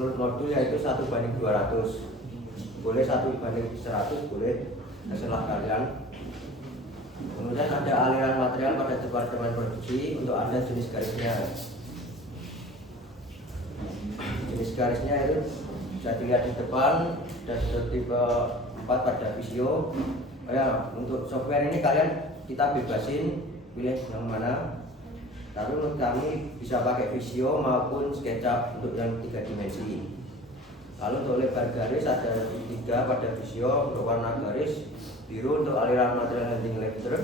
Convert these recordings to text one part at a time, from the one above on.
menurut modul yaitu 1:200. Boleh 1:100, boleh terserah kalian. Kemudian ada aliran material pada departemen produksi. Untuk ada jenis garisnya. Jenis garisnya itu bisa dilihat di depan dan tipe 4 pada Visio. Ya, untuk software ini kita bebasin pilih yang mana. Tapi menurut kami bisa pakai Visio maupun SketchUp untuk yang 3 dimensi. Lalu untuk lebar garis ada 3 pada Visio, untuk warna garis biru untuk aliran material handling letter,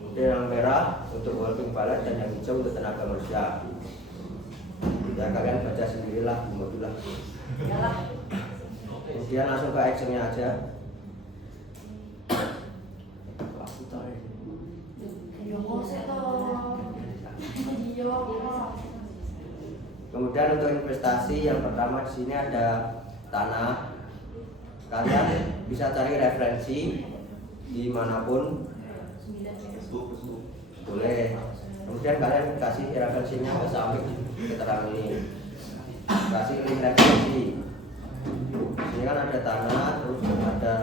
kemudian yang merah untuk working palette, dan yang hijau untuk tenaga manusia. Ya kalian baca sendirilah, modul lah. Kemudian langsung ke actionnya aja. Kemudian untuk investasi yang pertama di sini ada tanah. Kalian bisa cari referensi dimanapun, boleh. Kemudian kalian kasih referensinya ke samping keterangan ini. Kasih link referensi. Ini kan ada tanah, terus ada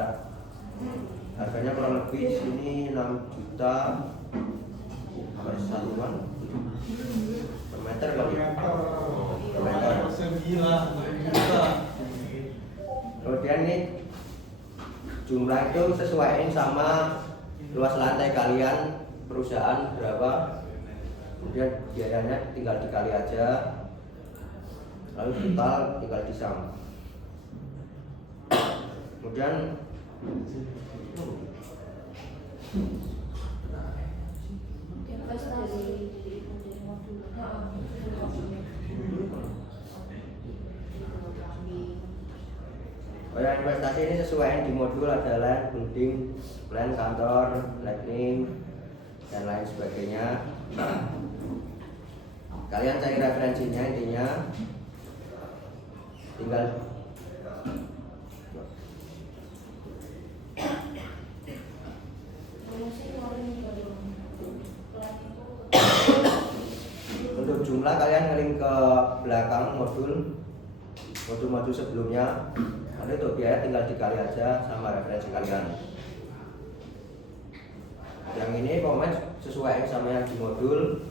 harganya kurang lebih sini 6 juta per satuan per meter kali. Kemudian ini jumlah itu sesuaiin sama luas lantai kalian perusahaan berapa. Kemudian biayanya tinggal dikali aja, lalu total tinggal disam. Kemudian investasi ini sesuai di modul adalah building, plan kantor, lighting, dan lain sebagainya. Kalian cari referensinya, intinya tinggal untuk jumlah kalian ngeling ke belakang modul sebelumnya. Nanti untuk biaya tinggal dikali aja sama referensi kalian. Yang ini komen sesuai sama yang di modul.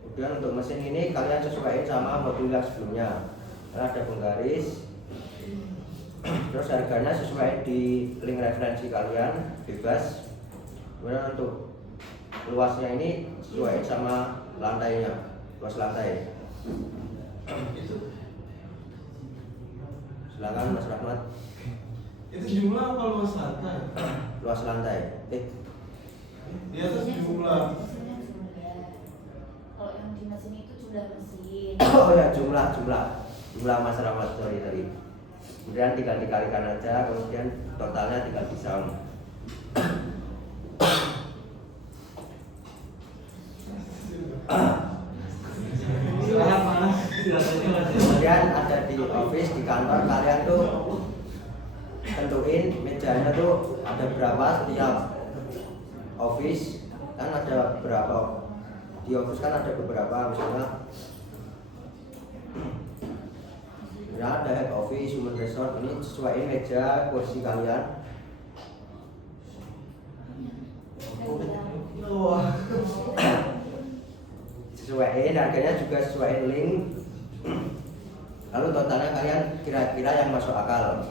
Kemudian untuk mesin ini kalian sesuaiin sama modul yang sebelumnya. Karena ada penggaris. Terus harganya sesuai di link referensi kalian, bebas. Kemudian untuk luasnya ini sesuaiin sama lantainya, luas lantai. Silakan Mas Rahmat. Itu jumlah apa luas lantai? Luas lantai. Di atas jumlah. Kalau yang di mesin itu jumlah mesin. Oh ya, jumlah Mas Rahmat, sorry tadi. Kemudian tinggal dikalikan aja, kemudian totalnya tinggal disam. Kemudian ada di office, di kantor kalian tuh tentuin mejanya tuh ada berapa setiap office. Kan ada berapa di office, kan ada beberapa, misalnya ya ada head office, human resource. Ini sesuaiin meja kursi kalian. Sesuaiin harganya juga sesuaiin link. Lalu totalnya kalian kira-kira yang masuk akal.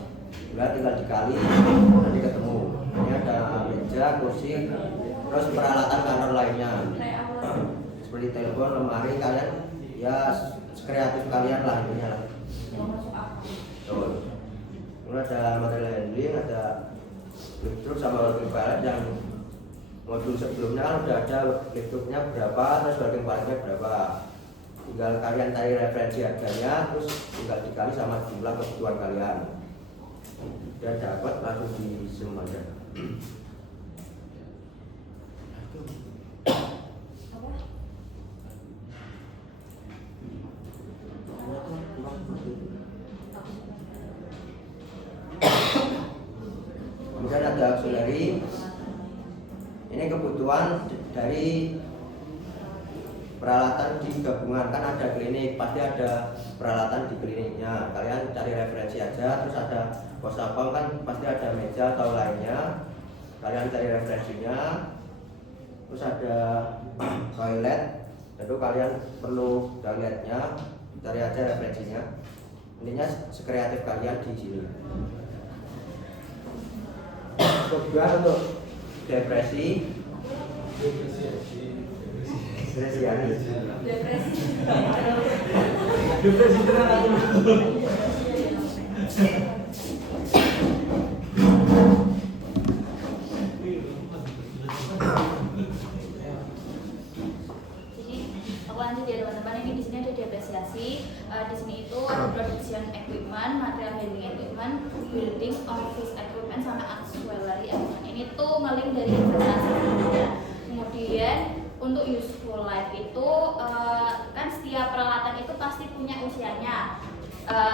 Udah tinggal dikali, nanti ketemu. Ini ada meja, kursi, terus peralatan kantor lainnya. Seperti telepon, lemari, kalian ya kreatif kalian lah intinya. Betul. Kemudian ada material handling, ada lift truck sama working pallet. Yang modul sebelumnya kan udah ada lift trucknya berapa, terus working palletnya berapa. Tinggal kalian cari referensi harganya, terus tinggal dikali sama jumlah kebutuhan kalian. Dan dapat langsung di semuanya. Kemudian ada auxiliary. Ini kebutuhan dari peralatan di gabungan, kan ada klinik, pasti ada peralatan di kliniknya. Kalian cari referensi aja. Terus ada pos satpam kan pasti ada meja atau lainnya, kalian cari referensinya. Terus ada toilet, tentu kalian perlu toiletnya, cari aja referensinya. Intinya sekreatif kalian di sini. Kemudian untuk depresi lanjut ya teman-teman, ini di sini ada depresiasi. Di sini itu ada production equipment, material handling equipment, building office equipment, sama auxiliary equipment. Ini tuh ngeling dari investasi sebelumnya. Kemudian untuk useful life itu kan setiap peralatan itu pasti punya usianya.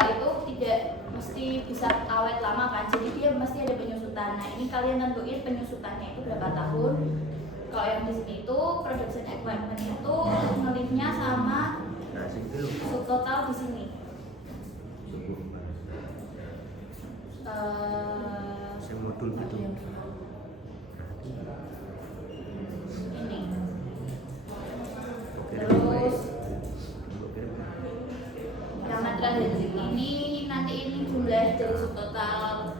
Itu tidak mesti bisa awet lama kan, jadi dia mesti ada penyusutan. Nah ini kalian tentuin penyusutannya itu berapa tahun. Kalau yang di sini itu production equipment itu ngelingnya sama subtotal di sini. Modul itu. Ini. Terus yang material handling ini nanti ini jumlah dari subtotal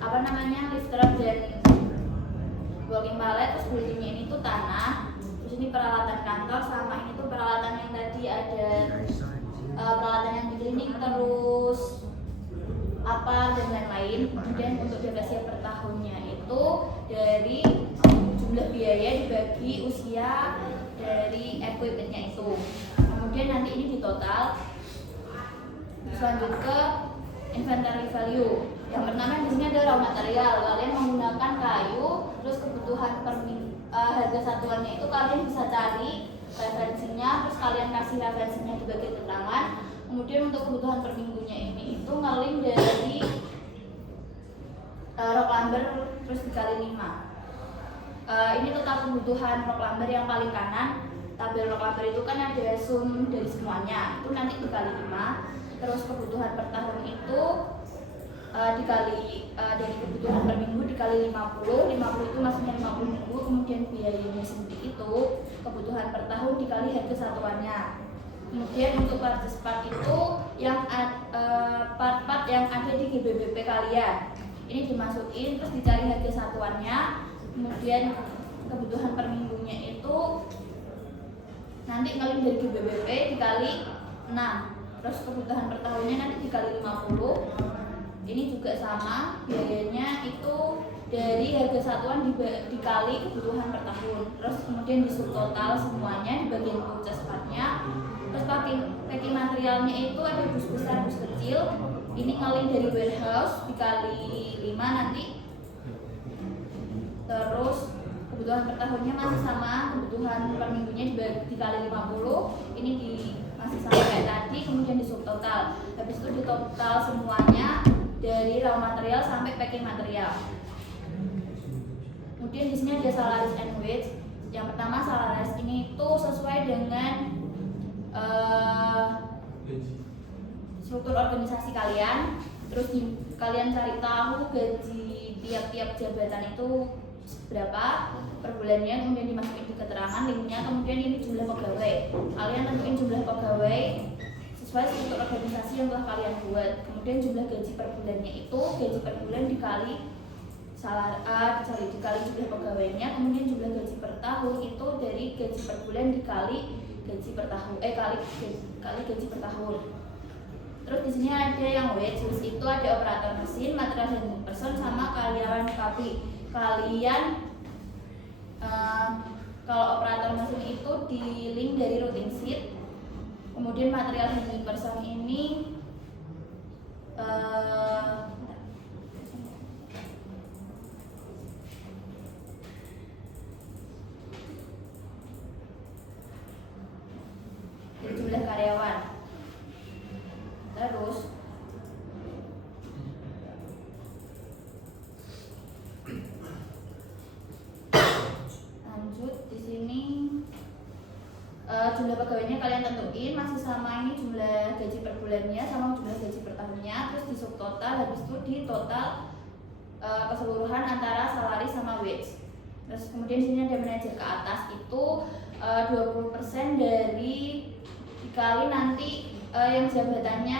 apa namanya lifter dan walking pallet. Terus buildingnya ini tuh tanah. Terus ini peralatan kantor, sama ini tuh peralatan yang tadi ada peralatan yang di klinik, terus apa dan lain-lain. Kemudian untuk depresi per tahunnya itu dari jumlah biaya dibagi usia dari equipmentnya itu. Kemudian nanti ini di total. Lanjut ke inventory value. Yang pertama di sini ada raw material. Kalian menggunakan kayu, terus kebutuhan harga satuannya itu kalian bisa cari referensinya, terus kalian kasih referensinya di bagian keterangan. Kemudian untuk kebutuhan per minggunya ini itu ngeling dari rock lumber terus dikali 5. Ini total kebutuhan rock lumber yang paling kanan. Tabel rock lumber itu kan ada sum dari semuanya, itu nanti dikali 5. Terus kebutuhan per tahun itu dikali dari kebutuhan per minggu dikali 50 itu maksudnya 50 minggu. Kemudian biayanya sendiri itu kebutuhan per tahun dikali harga satuannya. Kemudian untuk purchase part itu yang part-part yang ada di GBBP kalian ini dimasukin, terus dicari harga satuannya. Kemudian kebutuhan per minggunya itu nanti ngeling dari GBBP dikali 6. Terus kebutuhan per tahunnya nanti dikali 50. Ini juga sama, biayanya itu dari harga satuan dikali kebutuhan per tahun. Terus kemudian di subtotal semuanya di bagian purchase part-nya. Terus packing materialnya itu ada bus besar, bus kecil. Ini ngeling dari warehouse dikali 5 nanti. Terus kebutuhan per tahunnya masih sama, kebutuhan per minggunya dikali 50. Ini masih sama kayak tadi. Kemudian di subtotal. Habis itu di total semuanya dari raw material sampai packing material. Kemudian di sini ada salaries and wage. Yang pertama salaries ini itu sesuai dengan struktur organisasi kalian. Terus kalian cari tahu gaji tiap-tiap jabatan itu berapa per bulannya, kemudian dimasukin di keterangan linknya. Kemudian ini jumlah pegawai. Kalian tentuin jumlah pegawai sesuai struktur organisasi yang telah kalian buat. Kemudian jumlah gaji per bulannya itu gaji per bulan dikali dikali jumlah pegawainya. Kemudian jumlah gaji per tahun itu dari gaji per bulan dikali gaji per tahun kali gaji per tahun. Terus di sini ada yang wages, itu ada operator mesin, material handling person, sama karyawan pabrik. Kalian kalau operator mesin itu di link dari routing sheet. Kemudian material handling person ini jumlah karyawan. Terus lanjut di sini pegawainya kalian tentuin masih sama ini jumlah gaji per bulannya sama jumlah gaji per tahunnya, terus di subtotal, habis itu di total keseluruhan antara salary sama wage. Terus kemudian di sini ada manajer ke atas itu 20% dari dikali nanti yang jabatannya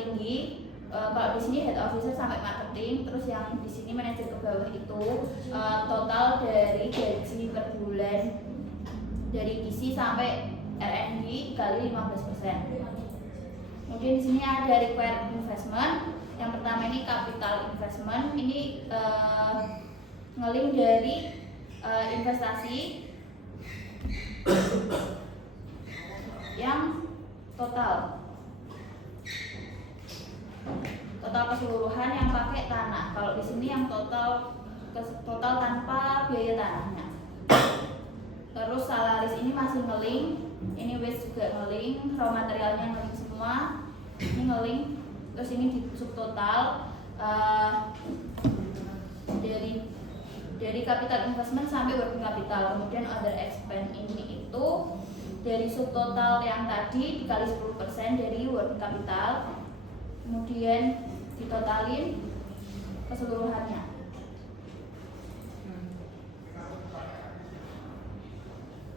tinggi. Kalau di sini head officer sampai marketing, terus yang di sini manajer ke bawah itu total dari gaji per bulan dari DC sampai R&D kali 15%. Kemudian di sini ada required investment. Yang pertama ini capital investment. Ini ngelink dari investasi yang total keseluruhan yang pakai tanah. Kalau di sini yang total tanpa biaya tanahnya. Terus salaris ini masih ngelink, ini wage juga ngelink, raw materialnya ngelink semua, ini ngelink. Terus ini di subtotal dari capital investment sampai working capital. Kemudian other expense ini itu dari subtotal yang tadi dikali 10% dari working capital, kemudian ditotalin keseluruhannya.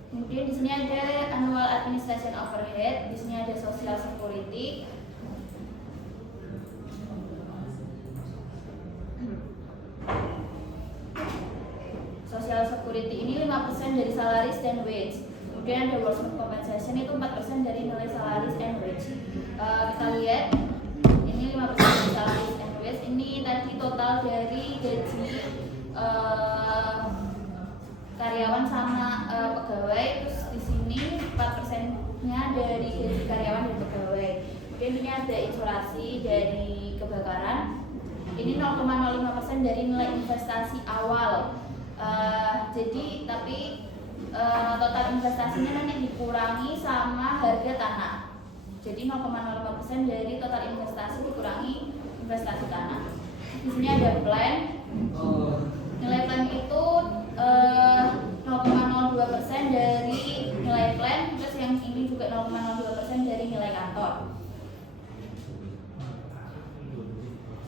Kemudian di sini ada annual administration overhead, di sini ada social security. Social security ini 5% dari salaries dan wage. Kemudian ada workers' compensation itu 4% dari nilai salaries and wage. Kita lihat ini 5% dari salaries and wage. Ini tadi total dari gaji karyawan sama pegawai. Terus di sini 4%-nya dari gaji karyawan dan pegawai. Kemudian ini ada insulasi dari kebakaran. Ini 0,05% dari nilai investasi awal. Jadi total investasinya nanti dikurangi sama harga tanah. Jadi 0,05% dari total investasi dikurangi investasi tanah. Di sini ada plan. Nilai plan itu 0,02% dari nilai plan, terus yang ini juga 0,02% dari nilai kantor.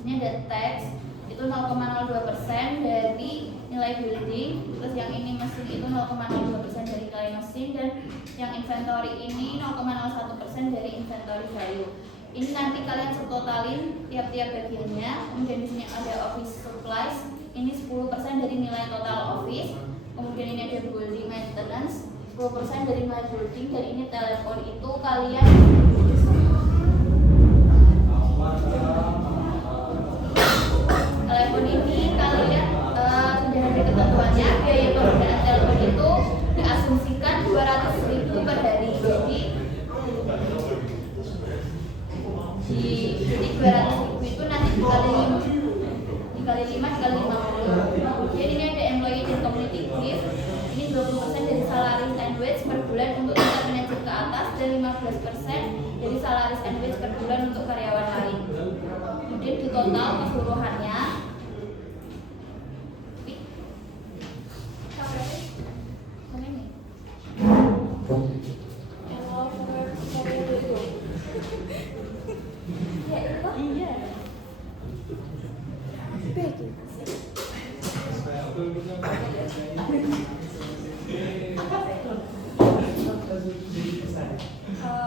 Ini ada tax itu 0,02% dari nilai building, terus yang ini mesin itu 0,02% dari nilai mesin, dan yang inventory ini 0,01% dari inventory value. Ini nanti kalian subtotalin tiap-tiap bagiannya. Kemudian di sini ada office supplies, ini 10% dari nilai total office. Kemudian ini ada building maintenance, 10% dari nilai building, dan ini telepon itu kalian telepon ini kalian sudah ada ketentuannya, biaya penggunaan telepon itu diasumsikan 200.000 per hari. Jadi di 200.000 itu nanti dikali 5 dikali 50. Kemudian ini ada employee and community gift, ini 20% dari salaries and wage per bulan untuk tingkat manajer ke atas, dan 15% dari salaries and wage per bulan untuk karyawan lain. Kemudian di total keseluruhannya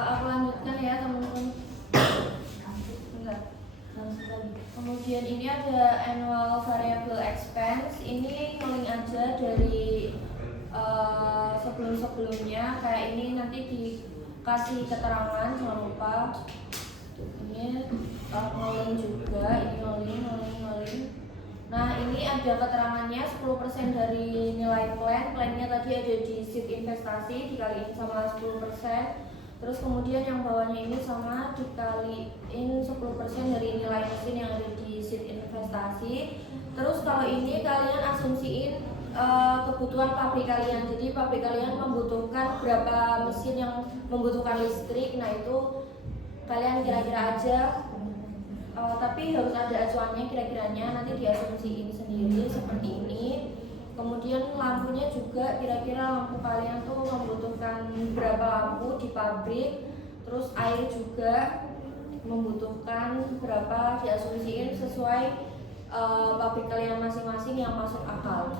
aku lanjutkan ya teman-teman. Kemudian ini ada annual variable expense. Ini ngeling aja dari sebelum-sebelumnya. Kayak ini nanti dikasih keterangan, jangan lupa. Ini ngeling juga, ini ngeling. Nah ini ada keterangannya 10% dari nilai plan. Plannya tadi ada di sheet investasi, dikaliin sama 10%. Terus kemudian yang bawahnya ini sama dikaliin 10% dari nilai mesin yang ada di sheet investasi. Terus kalau ini kalian asumsiin kebutuhan pabrik kalian. Jadi pabrik kalian membutuhkan berapa mesin yang membutuhkan listrik. Nah itu kalian kira-kira aja. Tapi harus ada acuannya kira-kiranya, nanti diasumsiin sendiri seperti ini. Kemudian lampunya juga, kira-kira lampu kalian tuh membutuhkan berapa lampu di pabrik. Terus air juga membutuhkan berapa, diasumsiin sesuai pabrik kalian masing-masing yang masuk akal.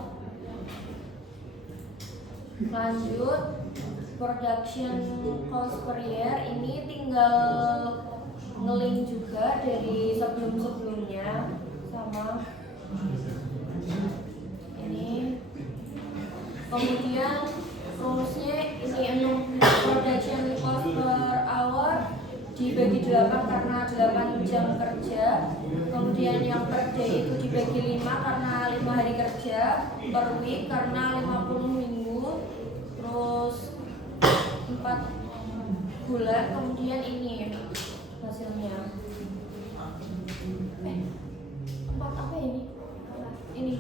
Lanjut, production cost per year ini tinggal nge-link juga dari sebelum-sebelumnya sama ini. Kemudian rumusnya ini production cost per hour dibagi 8 karena 8 jam kerja. Kemudian yang per day itu dibagi 5 karena 5 hari kerja, per week karena 50 minggu, terus 4 bulan. Kemudian ini hasilnya 4 apa ini? Ini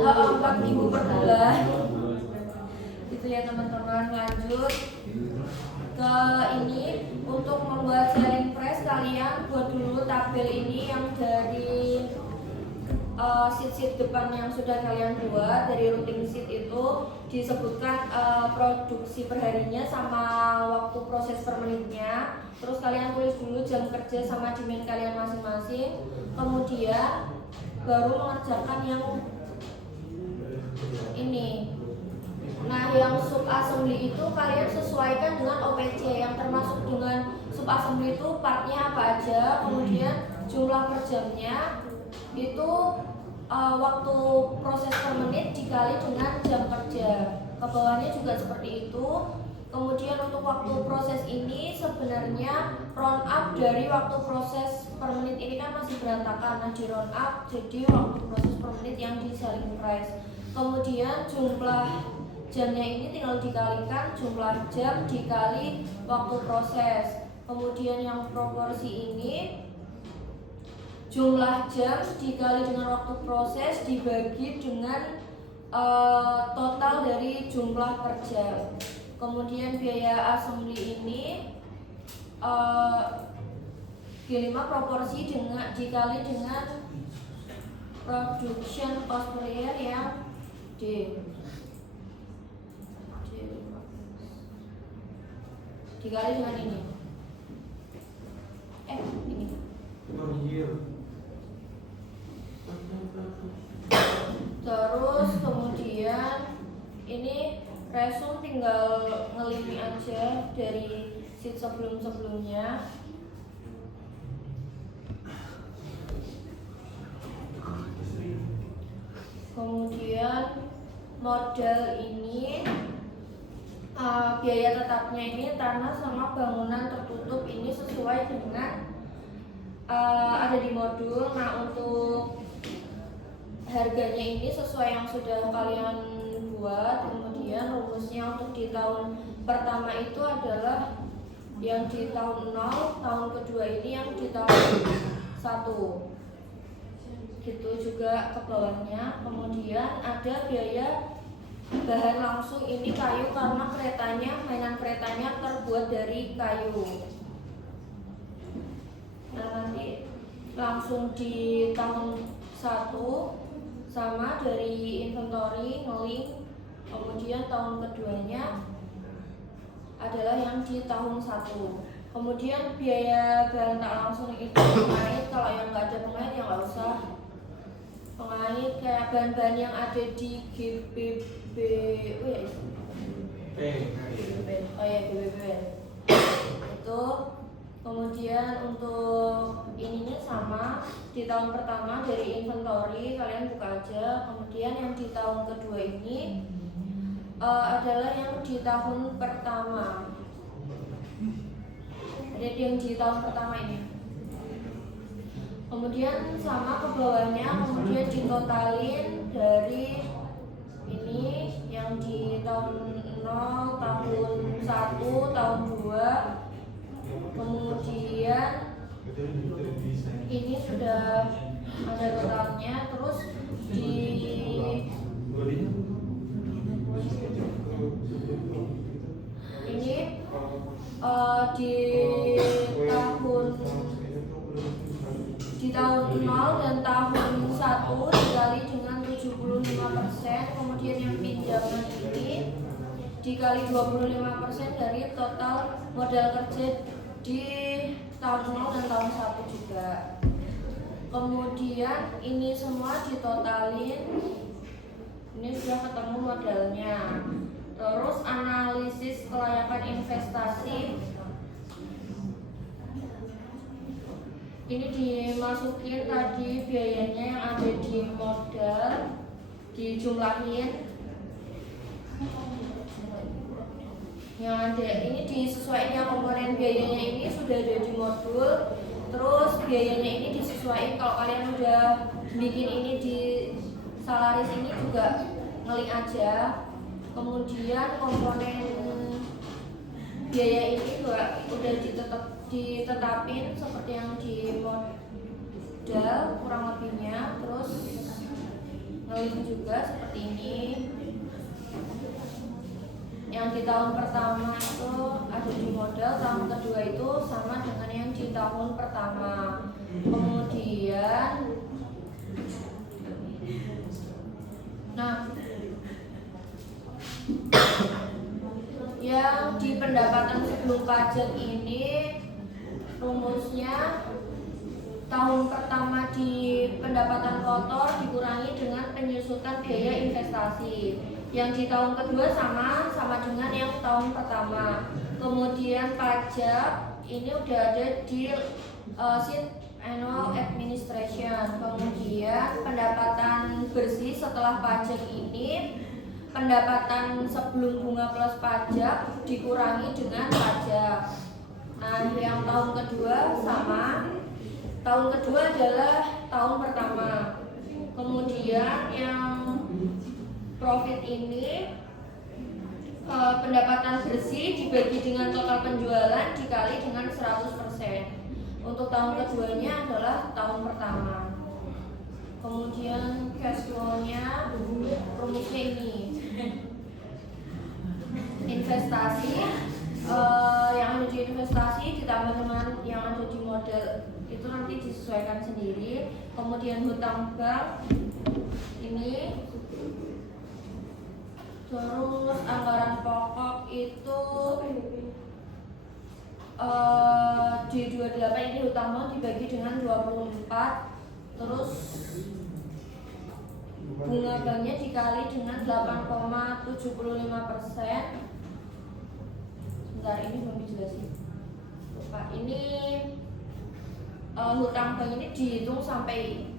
empat minggu per bulan. Itu ya teman-teman. Lanjut ke ini, untuk membuat selling price kalian buat dulu tabel ini yang dari sheet-sheet depan yang sudah kalian buat. Dari routing sheet itu disebutkan produksi perharinya sama waktu proses per menitnya. Terus kalian tulis dulu jam kerja sama demand kalian masing-masing. Kemudian baru mengerjakan yang ini. Nah, yang sub assembly itu kalian sesuaikan dengan OPC, yang termasuk dengan sub assembly itu partnya apa aja, kemudian jumlah per jamnya itu waktu proses per menit dikali dengan jam kerja. Ke bawahnya juga seperti itu. Kemudian untuk waktu proses ini sebenarnya round up dari waktu proses per menit ini kan masih berantakan. Nah, di round up jadi waktu proses per menit yang di selling price. Kemudian jumlah jamnya ini tinggal dikalikan jumlah jam dikali waktu proses. Kemudian yang proporsi ini jumlah jam dikali dengan waktu proses dibagi dengan total dari jumlah per jam. Kemudian biaya assembly ini G5 proporsi dengan dikali dengan production cost per year yang D5 dikali dengan ini. Ini per year. terus kemudian ini resume tinggal ngelimi aja dari sheet sebelum-sebelumnya. Kemudian modal ini biaya tetapnya ini tanah sama bangunan tertutup ini sesuai dengan ada di modul. Nah, untuk harganya ini sesuai yang sudah kalian buat. Kemudian rumusnya untuk di tahun pertama itu adalah yang di tahun 0, tahun kedua ini yang di tahun 1. Gitu juga ke bawahnya. Kemudian ada biaya bahan langsung ini kayu karena keretanya, mainan keretanya terbuat dari kayu. Nah, nanti langsung di tahun 1 sama dari inventory nge-link. Kemudian tahun keduanya adalah yang di tahun 1. Kemudian biaya bahan tak langsung itu pengait. Kalau yang nggak ada pengait ya nggak usah. Pengait kayak bahan-bahan yang ada di GBB, GBB itu. Kemudian untuk ininya sama, di tahun pertama dari inventory kalian buka aja. Kemudian yang di tahun kedua ini adalah yang di tahun pertama. Jadi yang di tahun pertama ini. Kemudian sama ke bawahnya, kemudian ditotalin dari ini yang di tahun 0, tahun 1, tahun 2. Kemudian ini sudah ada totalnya. Terus di ini di tahun kemudian yang pinjaman ini dikali 25% dari total modal kerja di tahun 0 dan tahun 1 juga. Kemudian ini semua ditotalin, ini sudah ketemu modalnya. Terus analisis kelayakan investasi, ini dimasukin tadi biayanya yang ada di modal, dijumlahin. Yang ada ini disesuaikan komponen biayanya ini sudah ada di modul. Terus biayanya ini disesuaikan, kalau kalian udah bikin ini di salaris ini juga ngelik aja. Kemudian komponen biaya ini juga udah ditetapin seperti yang di modal kurang lebihnya. Terus ngelik juga seperti ini. Yang di tahun pertama itu ada di modal, tahun kedua itu sama dengan yang di tahun pertama. Kemudian yang di pendapatan sebelum pajak ini rumusnya tahun pertama di pendapatan kotor dikurangi dengan penyusutan biaya investasi. Yang di tahun kedua sama dengan yang tahun pertama. Kemudian pajak ini udah ada di sheet annual administration. Kemudian pendapatan bersih setelah pajak ini pendapatan sebelum bunga plus pajak dikurangi dengan pajak. Nah, yang tahun kedua sama. Tahun kedua adalah tahun pertama. Kemudian yang profit ini pendapatan bersih dibagi dengan total penjualan dikali dengan 100%. Untuk tahun keduanya adalah tahun pertama. Kemudian cash flow-nya rumusnya ini. Investasi yang ada di investasi ditambah dengan yang ada di modal itu nanti disesuaikan sendiri. Kemudian hutang bank ini. Terus anggaran pokok itu di 28 ini hutang bank dibagi dengan 24. Terus bunga banknya dikali dengan 8,75%. Sebentar, ini belum dijelasin. Pak, ini hutang bank ini dihitung sampai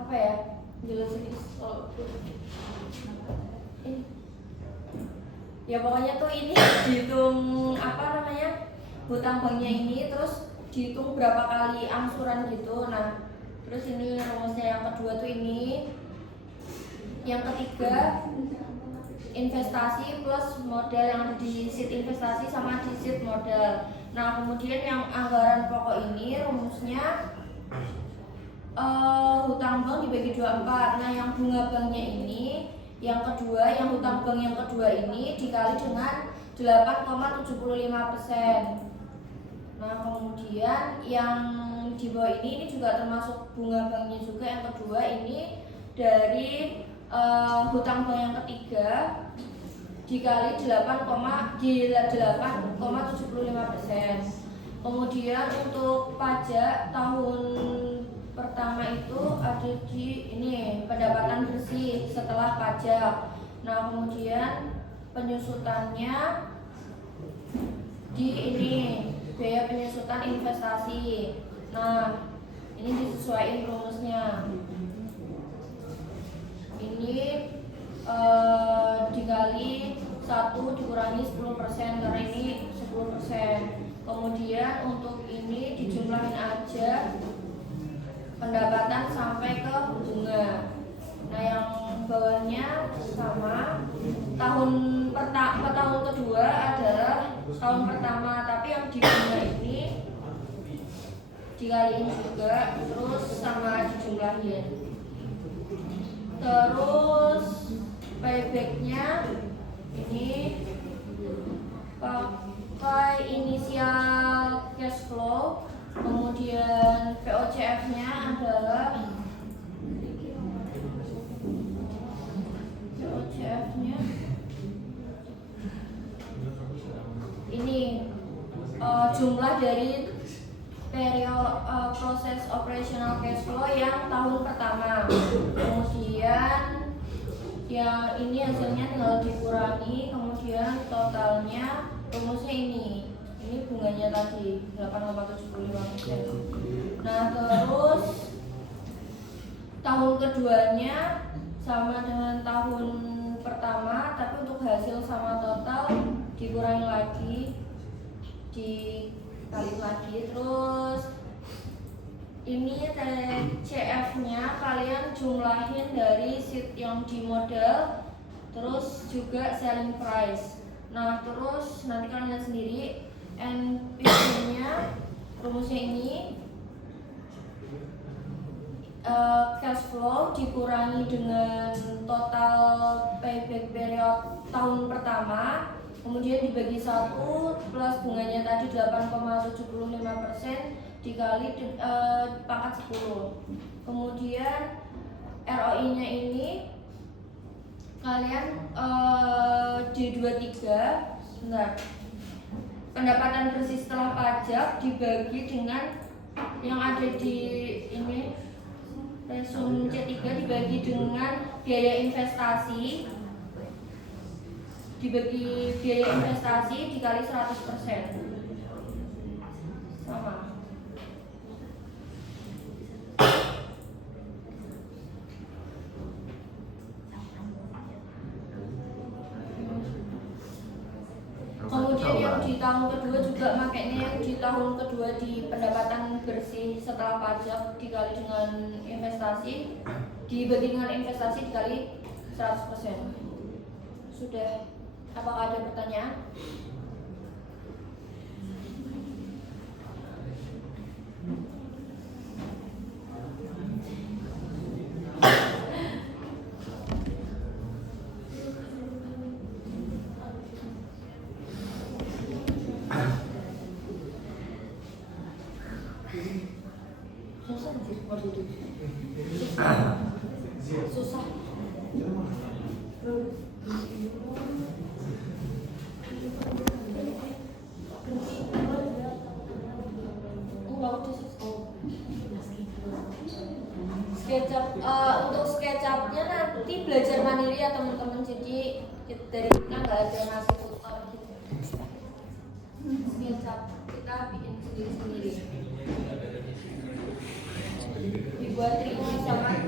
apa ya? Jelasin ini. Ya pokoknya tuh ini dihitung hutang banknya ini, terus dihitung berapa kali angsuran gitu. Nah, terus ini rumusnya yang kedua tuh ini. Yang ketiga investasi plus modal yang ada di sheet investasi sama di sheet modal. Nah, kemudian yang anggaran pokok ini rumusnya hutang bank dibagi 24. Nah, yang bunga banknya ini yang kedua, yang hutang bank yang kedua ini dikali dengan 8,75%. Nah, kemudian yang di bawah ini juga termasuk bunga banknya juga. Yang kedua ini dari hutang bank yang ketiga dikali 8,75%. Kemudian untuk pajak tahun pertama itu ada di ini pendapatan bersih setelah pajak. Nah, kemudian penyusutannya di ini biaya penyusutan investasi. Nah, ini disesuaikan rumusnya. Ini dikali 1 dikurangi 10% karena ini 10%. Kemudian untuk ini dijumlahin aja pendapatan sampai ke bunga. Nah, yang bawahnya sama. Tahun kedua adalah tahun pertama, tapi yang di bunga ini dikaliin juga, terus sama dijumlahin. Terus paybacknya ini pakai inisial cash flow. Kemudian POCF-nya adalah POCF jumlah dari proses operational cash flow yang tahun pertama. Kemudian yang ini hasilnya tinggal dikurangi, kemudian totalnya rumusnya ini bunganya tadi 8,75%. Nah terus tahun keduanya sama dengan tahun pertama, tapi untuk hasil sama total dikurangi lagi, dikali lagi. Terus ini TCF-nya kalian jumlahin dari sheet yang di modal, terus juga selling price. Nah terus nanti kalian lihat sendiri NPV-nya, rumusnya ini cash flow dikurangi dengan total payback period tahun pertama, kemudian dibagi 1 plus bunganya tadi 8,75% dikali pangkat 10. Kemudian ROI-nya ini kalian D23, bentar, pendapatan bersih setelah pajak dibagi dengan yang ada di ini resum C3 dibagi dengan biaya investasi, dibagi biaya investasi dikali 100%, sama. Kemudian yang di tahun kedua juga makanya yang di tahun kedua di pendapatan bersih setelah pajak dikali dengan investasi, dibagi dengan investasi dikali 100%. Sudah, apakah ada pertanyaan? Susah. SketchUp, untuk SketchUp-nya nanti belajar mandiri ya teman-teman, jadi dari kita nggak ada yang ngasih tutor gitu. SketchUp kita bikin sendiri-sendiri, dibuat ring sama